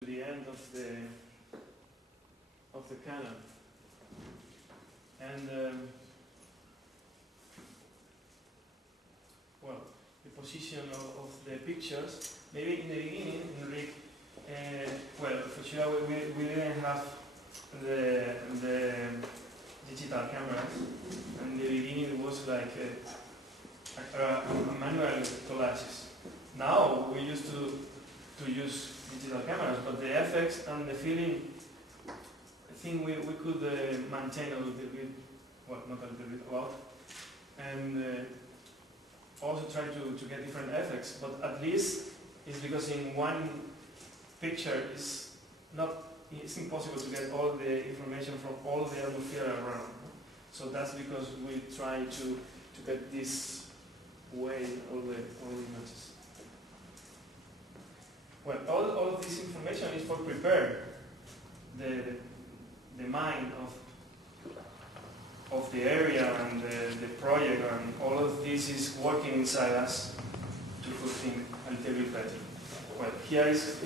to the end of the canal. And well, the position of the pictures. Maybe in the beginning, Enrique, well, for sure we didn't have the digital cameras. And in the beginning it was like a manual collages. Now we used to use digital cameras, but the effects and the feeling, I think we could maintain a little bit, well, not a little bit, a lot, and also try to get different effects, but at least it's because in one picture it's impossible to get all the information from all the atmosphere around. So that's because we try to get this way all the images. Well, all of this information is for prepare the mind of the area and the project, and all of this is working inside us to put things a little bit better. Well, here is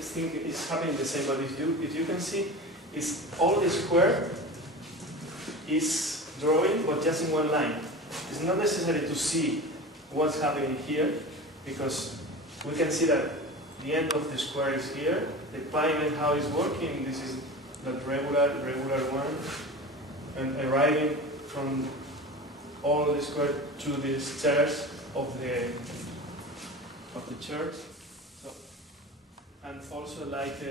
happening the same, but if you can see, is all the square is drawing, but just in one line. It's not necessary to see what's happening here, because we can see that the end of the square is here. The pavement, how it's working, this is the regular one, and arriving from all the square to the stairs of the church. So, and also like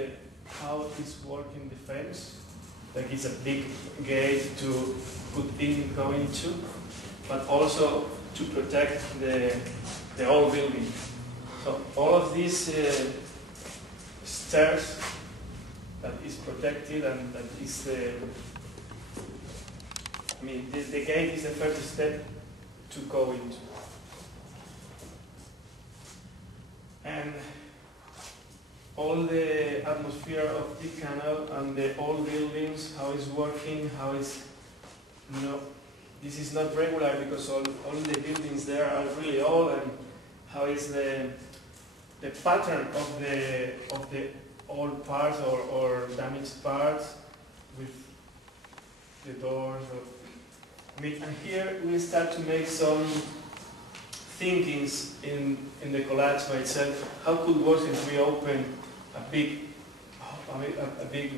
how it's working the fence, like it's a big gate to put in going to, but also to protect the old building. So all of these stairs that is protected, and that is the gate is the first step to go into. And all the atmosphere of the canal and the old buildings, how it's working, how it's, this is not regular because all the buildings there are really old, and how is the pattern of the old parts or damaged parts with the doors. And here we start to make some thinkings in the collage by itself. How could work if we open a big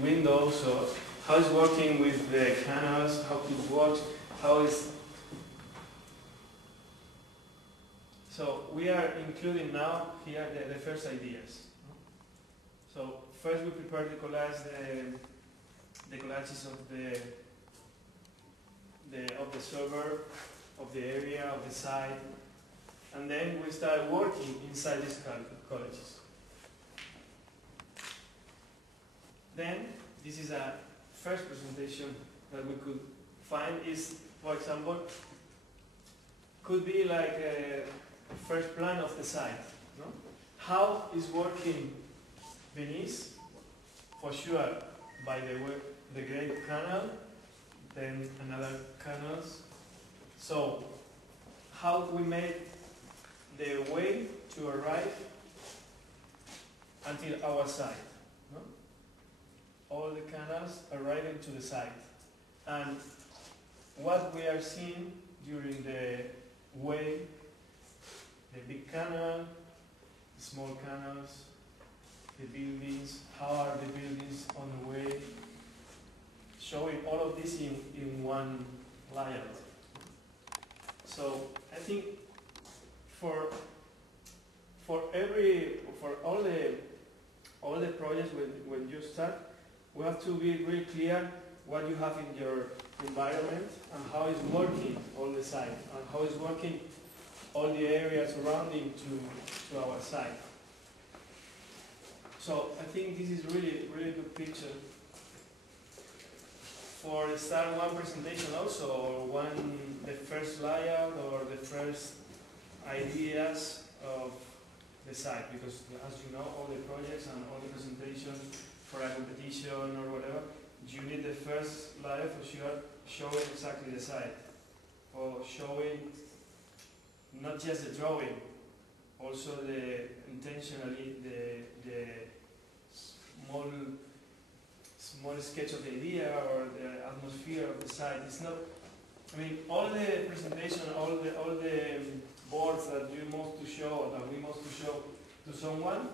window? So how is working with the canals? How could work? How is So we are including now here the first ideas. So first we prepare the collage, the collages of the server, of the area, of the site, and then we start working inside these collages. Then this is a first presentation that we could find is, for example, could be like a first plan of the site. No? How is working Venice? For sure, by the Great Canal, then another canals. So, how we made the way to arrive until our site. No? All the canals arriving to the site. And what we are seeing during the way, the big canal, the small canals, the buildings, how are the buildings on the way, showing all of this in one layout. So I think for all the projects when you start, we have to be really clear what you have in your environment and how it's working all the site, and how it's working all the areas surrounding to our site. So I think this is really good picture for start one presentation also, or the first layout or the first ideas of the site, because as you know, all the projects and all the presentations for a competition or whatever, you need the first layout for sure, showing exactly the site, or showing not just the drawing, also intentionally the small small sketch of the idea or the atmosphere of the site. It's not. I mean, all the presentation, all the boards that you want to show, that we want to show to someone,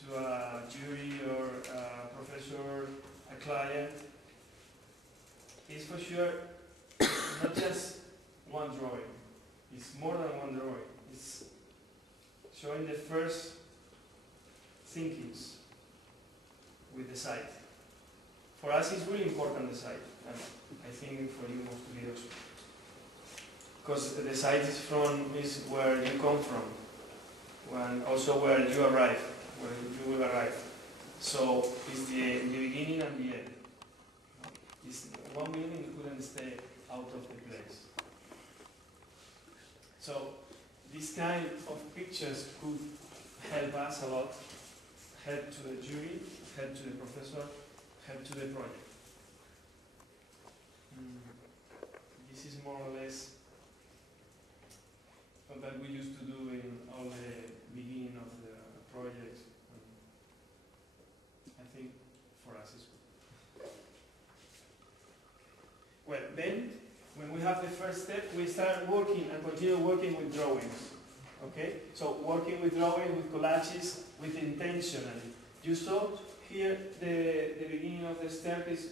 to a jury or a professor, a client, is for sure not just one drawing. It's more than one drawing. It's showing the first thinkings with the site. For us, it's really important, the site, and I think for you most to be also. Because the site is where you come from, and also where you arrive, where you will arrive. So it's the beginning and the end. It's one building couldn't stay out of the place. So this kind of pictures could help us a lot, help to the jury, help to the professor, help to the project. This is more or less what that we used to do in all the beginning of the project. I think for us it's good. Well, then, when we have the first step, we start working and continue working with drawings. Okay? So working with drawings, with collages, with intentionally. You saw here the beginning of the staircase,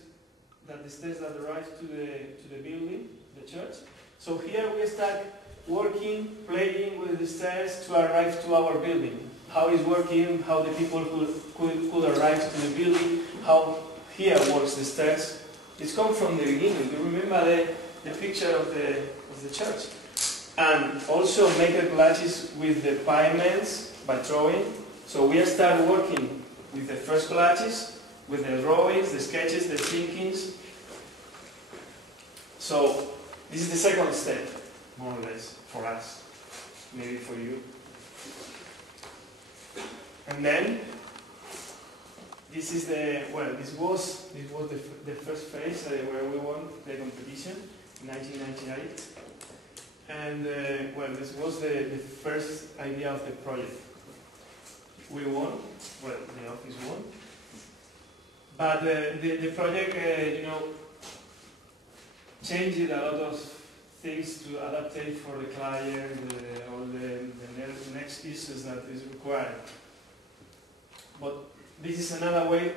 that the stairs that arrive to the building, the church. So here we start working, playing with the stairs to arrive to our building. How it's working, how the people could arrive to the building, how here works the stairs. It's come from the beginning. You remember the picture of the church. And also make the collages with the pavements by drawing. So we start working with the first collages, with the drawings, the sketches, the thinkings. So this is the second step, more or less, for us, maybe for you. And then this is this was the first phase where we won the competition in 1998. And this was the first idea of the project. We won, the office won. But the project, changed a lot of things to adapt for the client, all the next issues that is required. But this is another way